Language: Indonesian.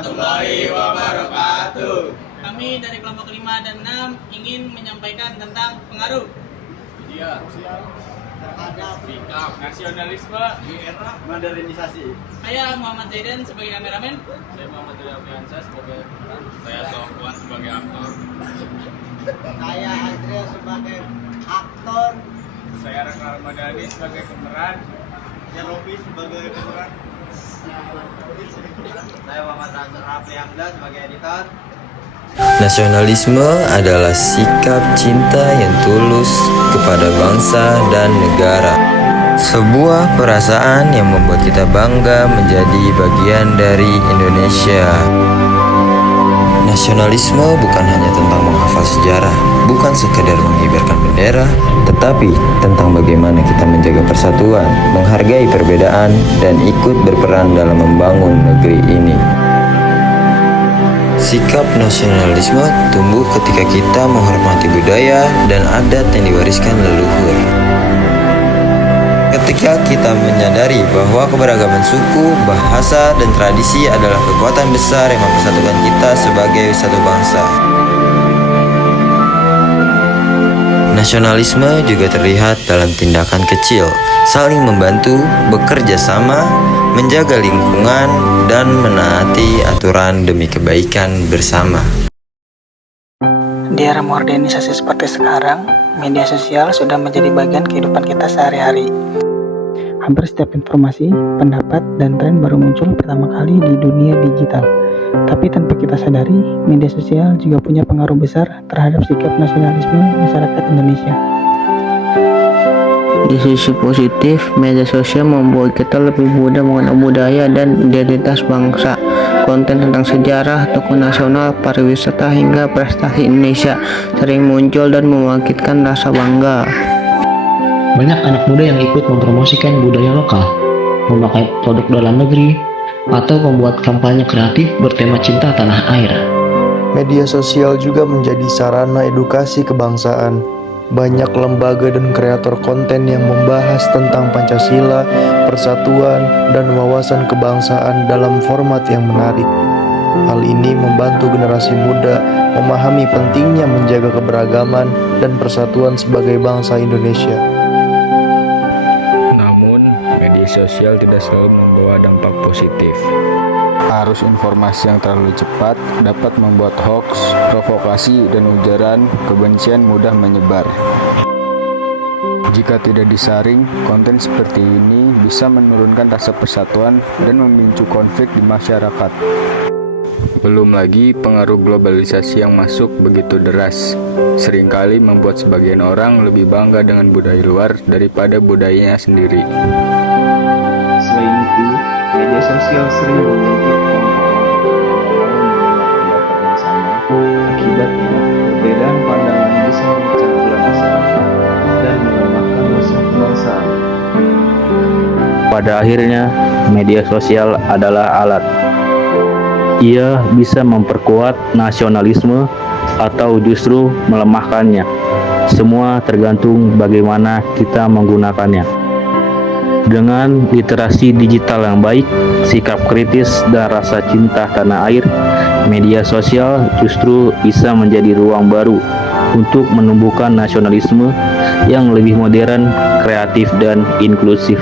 warahmatullahi wabarakatuh. Kami dari kelompok 5 dan 6 ingin menyampaikan tentang pengaruh Media terhadap sikap nasionalisme di era modernisasi. Saya Muhammad Zaidan sebagai kameramen. Saya Muhammad Riafiansa sebagai pemeran. Saya Sofwan sebagai aktor. Saya Azriel sebagai aktor. Saya Raka Ramadhani sebagai pemeran. Saya Robi sebagai pemeran. Saya Muhammad Rafli Hamzah sebagai editor. Nasionalisme adalah sikap cinta yang tulus kepada bangsa dan negara. Sebuah perasaan yang membuat kita bangga menjadi bagian dari Indonesia. Nasionalisme bukan hanya tentang menghafal sejarah, bukan sekedar mengibarkan bendera, tetapi tentang bagaimana kita menjaga persatuan, menghargai perbedaan, dan ikut berperan dalam membangun negeri ini. Sikap nasionalisme tumbuh ketika kita menghormati budaya dan adat yang diwariskan leluhur. Ketika kita menyadari bahwa keberagaman suku, bahasa, dan tradisi adalah kekuatan besar yang mempersatukan kita sebagai satu bangsa. Nasionalisme juga terlihat dalam tindakan kecil, saling membantu, bekerja sama, menjaga lingkungan, dan menaati aturan demi kebaikan bersama. Di era modernisasi seperti sekarang, media sosial sudah menjadi bagian kehidupan kita sehari-hari. Hampir setiap informasi, pendapat, dan tren baru muncul pertama kali di dunia digital. Tapi tanpa kita sadari, media sosial juga punya pengaruh besar terhadap sikap nasionalisme masyarakat Indonesia. Di sisi positif, media sosial membuat kita lebih mudah mengenal budaya dan identitas bangsa. Konten tentang sejarah, tokoh nasional, pariwisata, hingga prestasi Indonesia sering muncul dan membangkitkan rasa bangga. Banyak anak muda yang ikut mempromosikan budaya lokal, memakai produk dalam negeri, atau membuat kampanye kreatif bertema cinta tanah air. Media sosial juga menjadi sarana edukasi kebangsaan. Banyak lembaga dan kreator konten yang membahas tentang Pancasila, persatuan, dan wawasan kebangsaan dalam format yang menarik. Hal ini membantu generasi muda memahami pentingnya menjaga keberagaman dan persatuan sebagai bangsa Indonesia. Namun, media sosial tidak selalu membawa dampak positif. Arus informasi yang terlalu cepat dapat membuat hoaks, provokasi, dan ujaran kebencian mudah menyebar. Jika tidak disaring, konten seperti ini bisa menurunkan rasa persatuan dan memicu konflik di masyarakat. Belum lagi pengaruh globalisasi yang masuk begitu deras, seringkali membuat sebagian orang lebih bangga dengan budaya luar daripada budayanya sendiri. Selain itu, media sosial sering membentuk kelompok-kelompok pendapat yang sama. Akibatnya, perbedaan pandangan bisa memecah belah masyarakat dan melemahkan rasa kebangsaan. Pada akhirnya, media sosial adalah alat. Ia bisa memperkuat nasionalisme atau justru melemahkannya. Semua tergantung bagaimana kita menggunakannya. Dengan literasi digital yang baik, sikap kritis, dan rasa cinta tanah air, media sosial justru bisa menjadi ruang baru untuk menumbuhkan nasionalisme yang lebih modern, kreatif, dan inklusif.